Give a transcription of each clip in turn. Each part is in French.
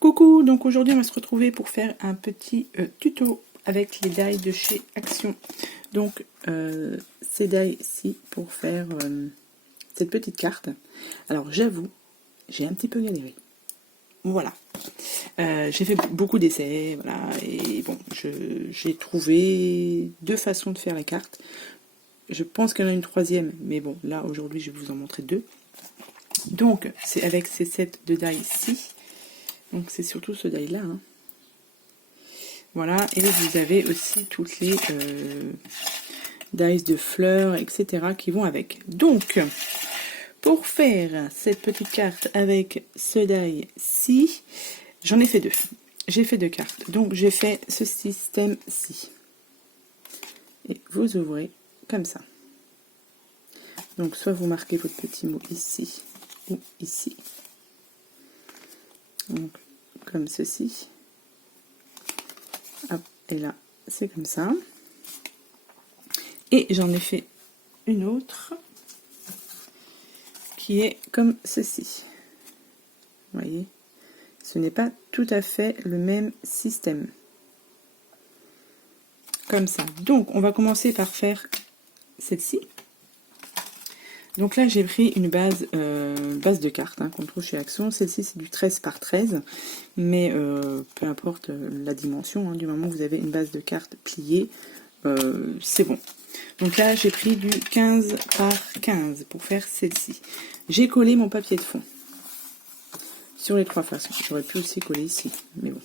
Coucou, donc aujourd'hui on va se retrouver pour faire un petit tuto avec les dies de chez Action. Donc ces dies-ci pour faire cette petite carte. Alors j'avoue, j'ai un petit peu galéré. Voilà. J'ai fait beaucoup d'essais, voilà, et bon, j'ai trouvé deux façons de faire la carte. Je pense qu'il y en a une troisième, mais bon, là aujourd'hui je vais vous en montrer deux. Donc c'est avec ces sets de dies-ci. Donc c'est surtout ce die là. Hein. Voilà, et vous avez aussi toutes les dies de fleurs, etc. qui vont avec. Donc, pour faire cette petite carte avec ce die-ci, j'en ai fait deux. J'ai fait deux cartes. Donc j'ai fait ce système-ci. Et vous ouvrez comme ça. Donc soit vous marquez votre petit mot ici ou ici. Donc, comme ceci. Hop, et là, c'est comme ça. Et j'en ai fait une autre qui est comme ceci. Vous voyez, ce n'est pas tout à fait le même système. Comme ça. Donc, on va commencer par faire celle-ci. Donc là, j'ai pris une base de cartes qu'on trouve chez Action. Celle-ci, c'est du 13 par 13. Mais peu importe la dimension, du moment où vous avez une base de cartes pliée, c'est bon. Donc là, j'ai pris du 15 par 15 pour faire celle-ci. J'ai collé mon papier de fond sur les trois faces. J'aurais pu aussi coller ici, mais bon.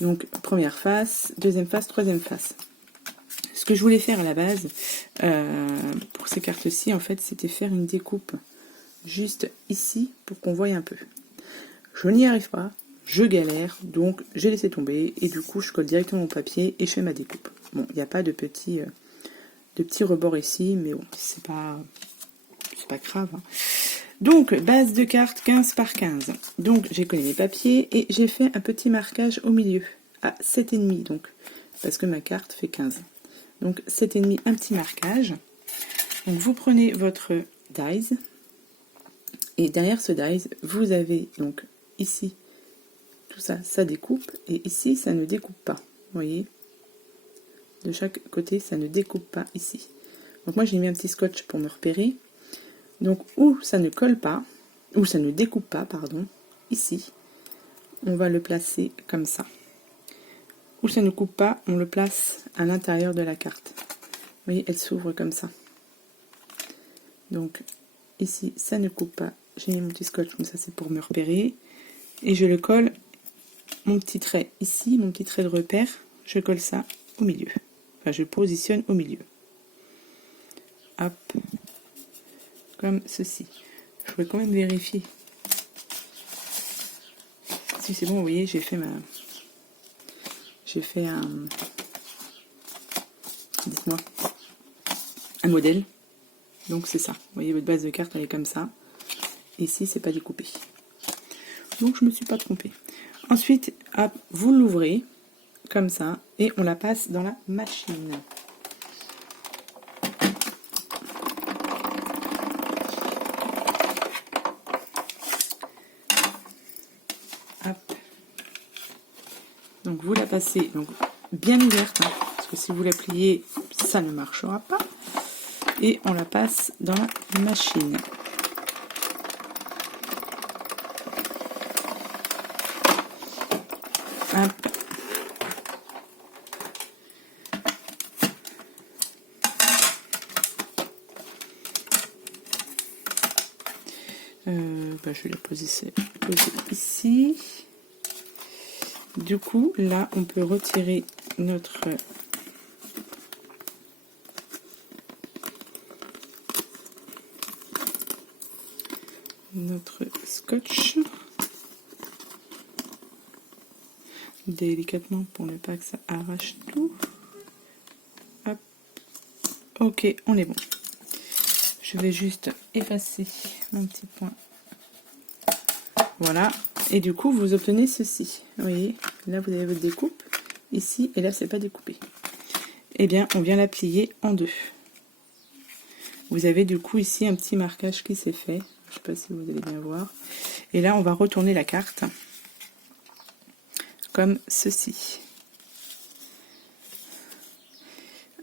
Donc, première face, deuxième face, troisième face. Ce que je voulais faire à la base, pour ces cartes-ci, en fait, c'était faire une découpe juste ici pour qu'on voie un peu. Je n'y arrive pas, je galère, donc j'ai laissé tomber et du coup, je colle directement au papier et je fais ma découpe. Bon, il n'y a pas de petits rebords ici, mais bon, c'est pas grave. Hein. Donc, base de carte 15 par 15. Donc, j'ai collé mes papiers et j'ai fait un petit marquage au milieu, à 7,5 donc, parce que ma carte fait 15. Donc 7,5, un petit marquage. Donc vous prenez votre dies et derrière ce dies, vous avez donc ici tout ça, ça découpe et ici ça ne découpe pas. Vous voyez, de chaque côté ça ne découpe pas ici. Donc moi j'ai mis un petit scotch pour me repérer. Donc où ça ne colle pas, où ça ne découpe pas, pardon, ici, on va le placer comme ça. Où ça ne coupe pas, on le place à l'intérieur de la carte. Vous voyez, elle s'ouvre comme ça. Donc, ici, ça ne coupe pas. J'ai mis mon petit scotch, comme ça, c'est pour me repérer. Et je le colle, mon petit trait ici, mon petit trait de repère, je colle ça au milieu. Enfin, je positionne au milieu. Hop. Comme ceci. Je voudrais quand même vérifier. Si c'est bon, vous voyez, j'ai fait un... Dites-moi. Un modèle. Donc c'est ça. Vous voyez, votre base de carte, elle est comme ça. Ici, c'est pas découpé. Donc je me suis pas trompée. Ensuite, hop, vous l'ouvrez comme ça et on la passe dans la machine. Hop. Donc vous la passez donc bien ouverte, parce que si vous la pliez, ça ne marchera pas. Et on la passe dans la machine. Hop. Je vais la poser ici. Du coup, là, on peut retirer notre scotch délicatement pour ne pas que ça arrache tout. Hop. Ok, on est bon. Je vais juste effacer mon petit point. Voilà. Et du coup, vous obtenez ceci. Vous voyez, là, vous avez votre découpe. Ici, et là, c'est pas découpé. Eh bien, on vient la plier en deux. Vous avez du coup ici un petit marquage qui s'est fait. Je ne sais pas si vous allez bien voir. Et là, on va retourner la carte. comme ceci.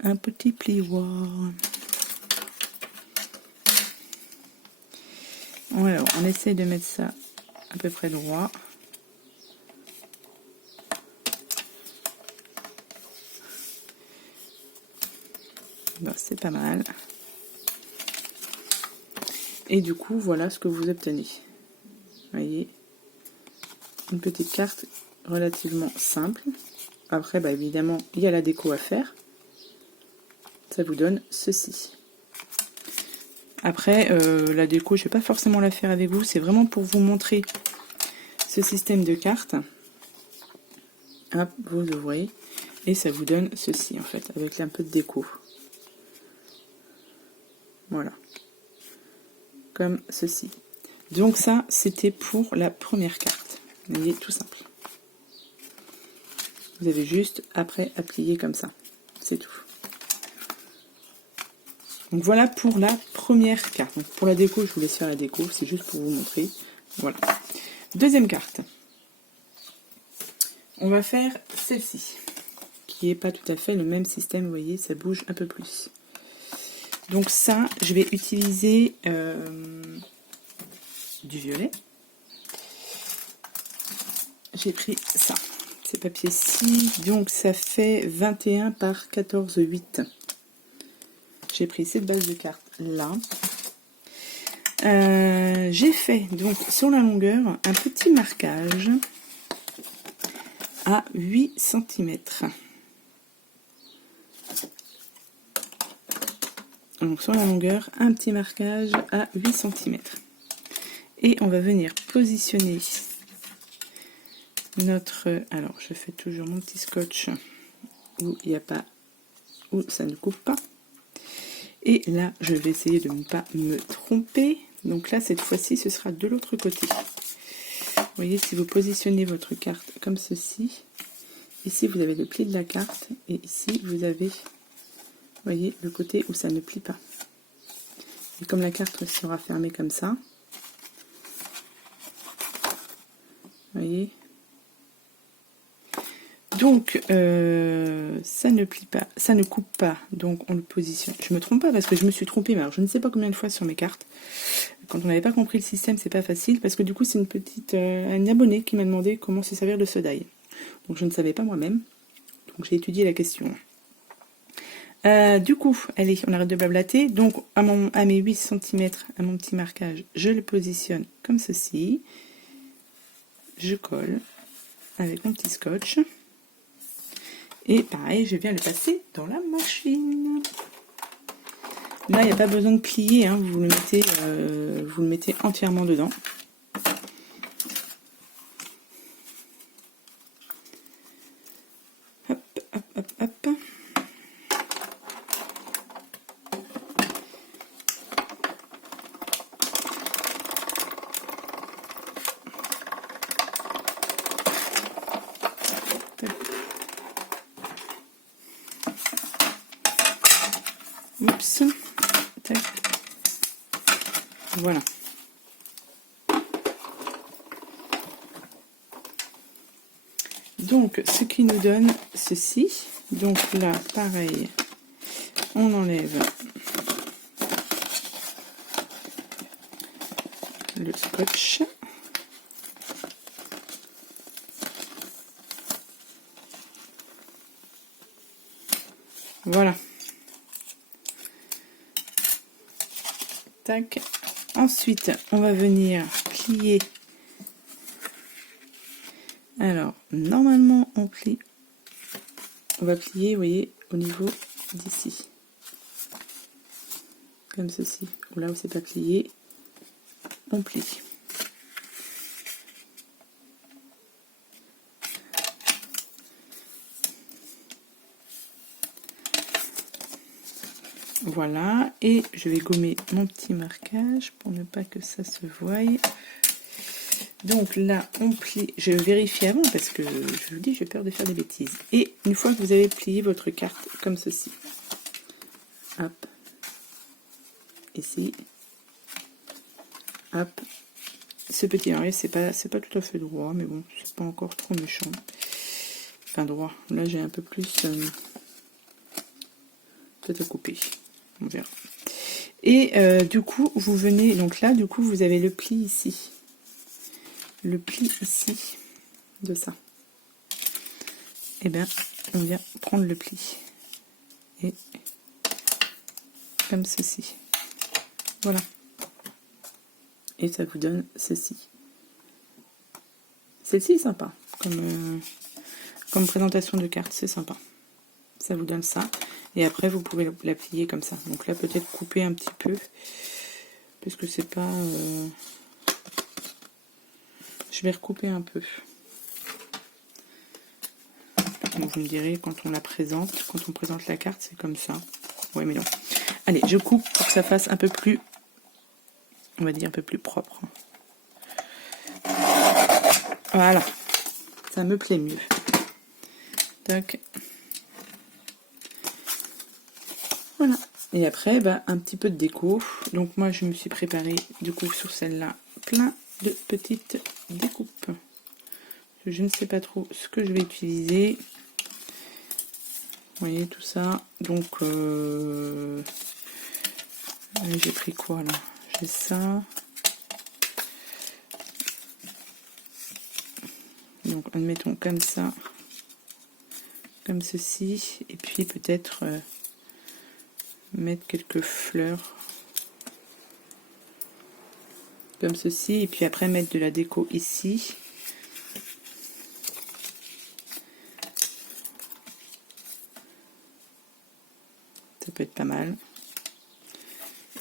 Un petit plioir. Alors, on essaye de mettre ça à peu près droit. Bon, c'est pas mal. Et du coup, voilà ce que vous obtenez. Vous voyez, une petite carte relativement simple. Après, bah, évidemment, il y a la déco à faire. Ça vous donne ceci. Après, la déco, je ne vais pas forcément la faire avec vous. C'est vraiment pour vous montrer ce système de cartes. Hop, vous ouvrez. Et ça vous donne ceci, en fait, avec un peu de déco. Voilà. Comme ceci. Donc ça, c'était pour la première carte. Vous voyez, tout simple. Vous avez juste, après, à plier comme ça. C'est tout. Donc voilà pour la première carte. Donc pour la déco, je vous laisse faire la déco, c'est juste pour vous montrer. Voilà. Deuxième carte. On va faire celle-ci, qui n'est pas tout à fait le même système, vous voyez, ça bouge un peu plus. Donc ça, je vais utiliser du violet. J'ai pris ça, ces papiers-ci, donc ça fait 21 par 14,8. J'ai pris cette base de cartes là. J'ai fait donc sur la longueur un petit marquage à 8 cm. Donc sur la longueur, un petit marquage à 8 cm. Et on va venir positionner notre... Alors je fais toujours mon petit scotch où il n'y a pas... où ça ne coupe pas. Et là, je vais essayer de ne pas me tromper. Donc là, cette fois-ci, ce sera de l'autre côté. Vous voyez, si vous positionnez votre carte comme ceci, ici, vous avez le pli de la carte. Et ici, vous avez, vous voyez, le côté où ça ne plie pas. Et comme la carte sera fermée comme ça, vous voyez, donc ça ne plie pas, ça ne coupe pas, donc on le positionne. Je me trompe pas parce que je me suis trompée, mais alors je ne sais pas combien de fois sur mes cartes. Quand on n'avait pas compris le système, c'est pas facile parce que du coup c'est une petite un abonné qui m'a demandé comment se servir de ce die. Donc je ne savais pas moi-même, donc j'ai étudié la question. Du coup, allez, on arrête de blablater. Donc à mes 8 cm, à mon petit marquage, je le positionne comme ceci. Je colle avec mon petit scotch. Et pareil, je viens le passer dans la machine. Là, il n'y a pas besoin de plier, hein, vous le mettez entièrement dedans. Hop, hop, hop, hop. Oups. Tac. Voilà. Donc, ce qui nous donne ceci. Donc là, pareil, on enlève le scotch. Voilà. Tac. Ensuite, on va venir plier. Alors, normalement, on plie. On va plier, vous voyez, au niveau d'ici. Comme ceci. Ou là où c'est pas plié, on plie. Voilà, et je vais gommer mon petit marquage pour ne pas que ça se voie. Donc là, on plie, je vérifie avant parce que je vous dis, j'ai peur de faire des bêtises. Et une fois que vous avez plié votre carte comme ceci, hop, ici, hop, ce petit enrayé, c'est pas tout à fait droit, mais bon, c'est pas encore trop méchant. Enfin droit. Là j'ai un peu plus peut-être à couper. On verra. Et du coup vous venez, donc là du coup vous avez le pli ici. Le pli ici de ça. Et bien on vient prendre le pli. Et comme ceci. Voilà. Et ça vous donne ceci. Celle-ci est sympa. Comme présentation de carte, c'est sympa. Ça vous donne ça. Et après, vous pouvez la plier comme ça. Donc là, peut-être couper un petit peu. Puisque c'est pas... Je vais recouper un peu. Donc vous me direz, quand on la présente, quand on présente la carte, c'est comme ça. Ouais, mais non. Allez, je coupe pour que ça fasse un peu plus... On va dire un peu plus propre. Voilà. Ça me plaît mieux. Tac. Voilà. Et après, bah, un petit peu de déco. Donc moi, je me suis préparé, du coup, sur celle-là, plein de petites découpes. Je ne sais pas trop ce que je vais utiliser. Vous voyez, tout ça. Donc, j'ai pris quoi, là? J'ai ça. Donc, admettons comme ça. Comme ceci. Et puis, peut-être... mettre quelques fleurs comme ceci et puis après mettre de la déco ici. Ça peut être pas mal.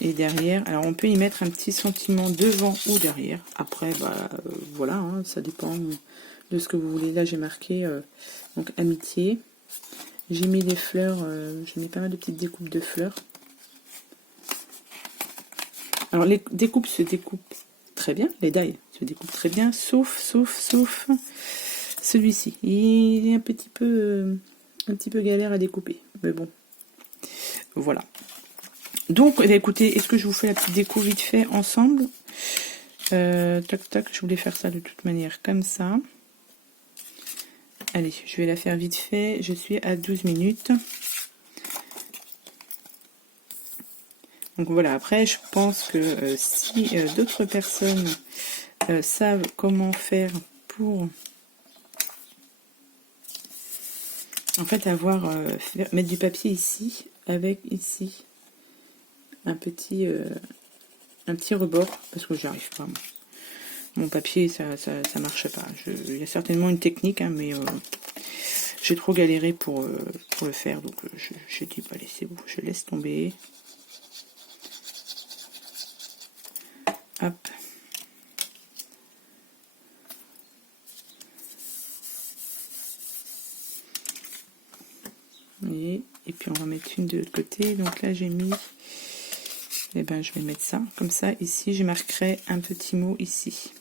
Et derrière, alors on peut y mettre un petit sentiment devant ou derrière. Après, bah voilà, hein, ça dépend de ce que vous voulez. Là j'ai marqué donc amitié. J'ai mis des fleurs, j'ai mis pas mal de petites découpes de fleurs. Alors les découpes se découpent très bien, les die se découpent très bien, sauf celui-ci. Il est un petit peu galère à découper, mais bon, voilà. Donc, eh bien, écoutez, est-ce que je vous fais la petite déco vite fait ensemble? Toc toc, je voulais faire ça de toute manière comme ça. Allez, je vais la faire vite fait, je suis à 12 minutes. Donc voilà, après je pense que si d'autres personnes savent comment faire pour en fait avoir mettre du papier ici avec ici un petit rebord, parce que j'arrive pas, mon papier ça marche pas. Il y a certainement une technique, hein, mais j'ai trop galéré pour le faire, donc j'ai dit allez c'est bon, je laisse tomber. Hop. Et puis on va mettre une de l'autre côté. Donc là j'ai mis, et ben je vais mettre ça comme ça. Ici je marquerai un petit mot ici.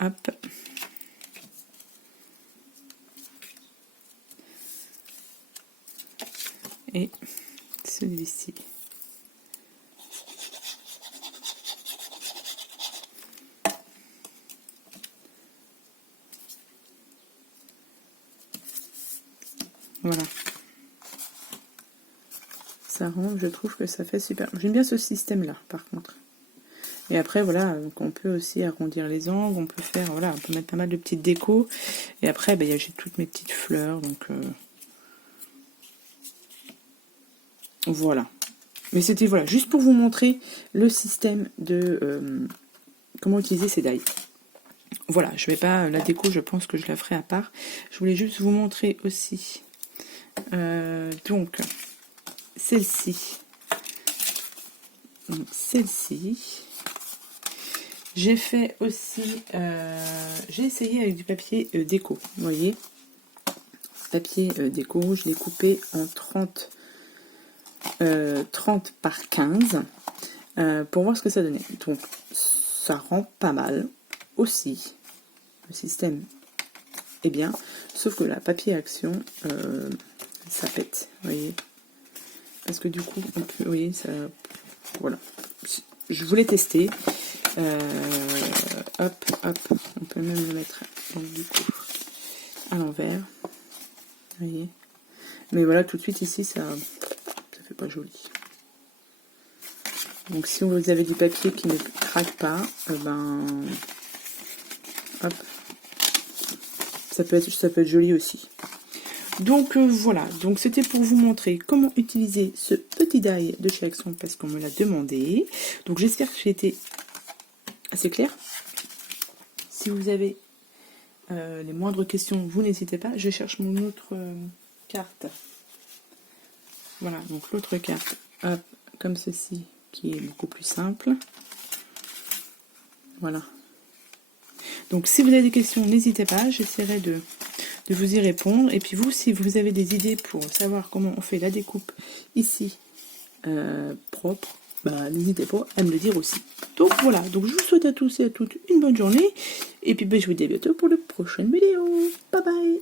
Hop. Et celui-ci. Voilà. Ça rend, je trouve que ça fait super. J'aime bien ce système-là, par contre. Et après, voilà, donc on peut aussi arrondir les angles, on peut faire, voilà, on peut mettre pas mal de petites décos. Et après, ben, j'ai toutes mes petites fleurs, donc voilà. Mais c'était, voilà, juste pour vous montrer le système de comment utiliser ces die. Voilà, je vais pas, la déco, je pense que je la ferai à part. Je voulais juste vous montrer aussi, donc, celle-ci. Celle-ci. J'ai fait aussi, j'ai essayé avec du papier déco, vous voyez. Papier déco, je l'ai coupé en 30 par 15 pour voir ce que ça donnait. Donc, ça rend pas mal aussi. Le système est bien, sauf que la papier action, ça pète, vous voyez. Parce que du coup, on peut, vous voyez, ça, voilà. je voulais tester. Hop, hop, on peut même le mettre donc, du coup à l'envers. Vous voyez. Mais voilà, tout de suite ici, ça fait pas joli. Donc si vous avez du papier qui ne craque pas, ben hop, ça peut être joli aussi. Donc voilà, donc c'était pour vous montrer comment utiliser ce petit die de chez Action parce qu'on me l'a demandé. Donc j'espère que j'ai été assez clair. Si vous avez les moindres questions, vous n'hésitez pas. Je cherche mon autre carte. Voilà, donc l'autre carte, hop, comme ceci, qui est beaucoup plus simple. Voilà. Donc si vous avez des questions, n'hésitez pas, j'essaierai de vous y répondre. Et puis vous, si vous avez des idées pour savoir comment on fait la découpe ici, propre, bah, n'hésitez pas à me le dire aussi. Donc voilà, donc je vous souhaite à tous et à toutes une bonne journée. Et puis bah, je vous dis à bientôt pour la prochaine vidéo. Bye bye.